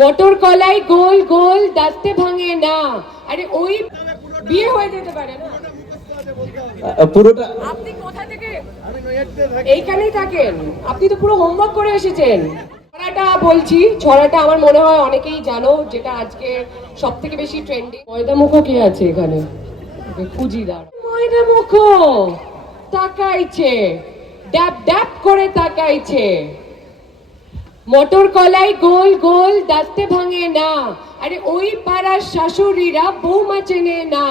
মটর কলাই গোল গোল দাঁতে ভাঙে না। আরে ওই বিয়ে হয়ে যেতে পারে না। পুরোটা আপনি কোথা থেকে? এইখানেই থাকেন? আপনি তো পুরো হোমওয়ার্ক করে এসেছেন। ছড়াটা বলছি, ছড়াটা আমার মনে হয় অনেকেই জানো, যেটা আজকে সব থেকে বেশি ট্রেন্ডিং। ময়দা মুখো কে আছে এখানে? খুঁজি দাঁড়। ময়দা মুখো তাকাইছে, ড্যাব ড্যাব করে তাকাইছে। মটর কলাই গোল গোল দাঁতে ভাঙে না। আরে ওই পাড়ার শাশুড়িরা বৌমা চেনে না।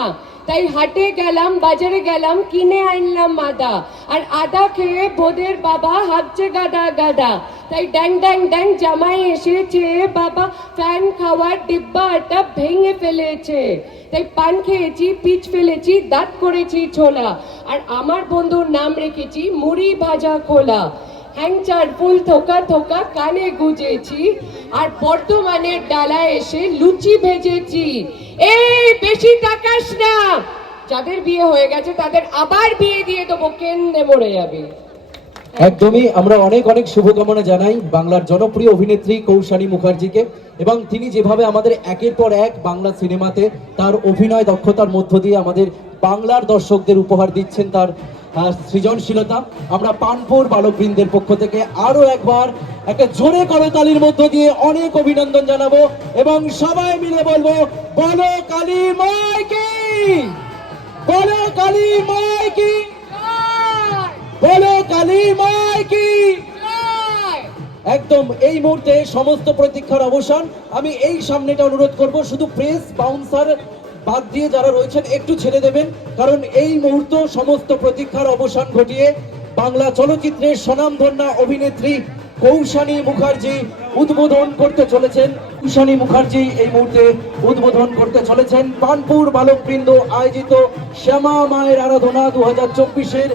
তাই হাটে গেলাম, বাজারে গেলাম, কিনে আনলাম আদা। আর আদা খেয়ে বোদের বাবা হাঁকছে গাদা গাদা। তাই ড্যাং ড্যাং ড্যাং জামাই এসেছে, বাবা ফ্যান খাওয়ার ডিব্বাটা ভেঙে ফেলেছে। তাই পান খেয়েছি, পিচ ফেলেছি, দাঁত করেছি ছোলা। আর আমার বন্ধুর নাম রেখেছি মুড়ি ভাজা খোলা। হ্যাংচার ফুল থোকা থোকা কানে গুজেছি, আর বর্তমানের ডালায় এসে লুচি ভেজেছি। এই বেশি তাকাস না, যাদের বিয়ে হয়ে গেছে তাদের আবার বিয়ে দিয়ে দেবো, কেন্দ্রে মরে যাবে। একদমই, আমরা অনেক অনেক শুভকামনা জানাই বাংলার জনপ্রিয় অভিনেত্রী কৌশানী মুখার্জিকে, এবং তিনি যেভাবে আমাদের একের পর এক বাংলা সিনেমাতে তার অভিনয় দক্ষতার মধ্য দিয়ে আমাদের বাংলার দর্শকদের উপহার দিচ্ছেন তার সৃজনশীলতা, আমরা পানপুর বালকবৃন্দের পক্ষ থেকে আরো একবার একটা জোরে করতালির মধ্য দিয়ে অনেক অভিনন্দন জানাবো এবং সবাই মিলে বলবো, বলো কালী মাই কি, বলো কালী মাই কি, বলো কালী মাই কি। একদম এই মুহূর্তে সমস্ত প্রতীক্ষার অবসান। আমি এই সামনেটা অনুরোধ করব, শুধু প্রেস বাউন্সার বাদ দিয়ে যারা রয়েছেন একটু ছেড়ে দেবেন, কারণ এই মুহূর্ত সমস্ত প্রতীক্ষার অবসান ঘটিয়ে বাংলা চলচ্চিত্রের স্বনামধন্যা অভিনেত্রী কৌশানী মুখার্জি উদ্বোধন করতে চলেছেন। কৌশানী মুখার্জি এই মুহূর্তে উদ্বোধন করতে চলেছেন পানপুর বালকবৃন্দ আয়োজিত শ্যামা মায়ের আরাধনা 2024-এর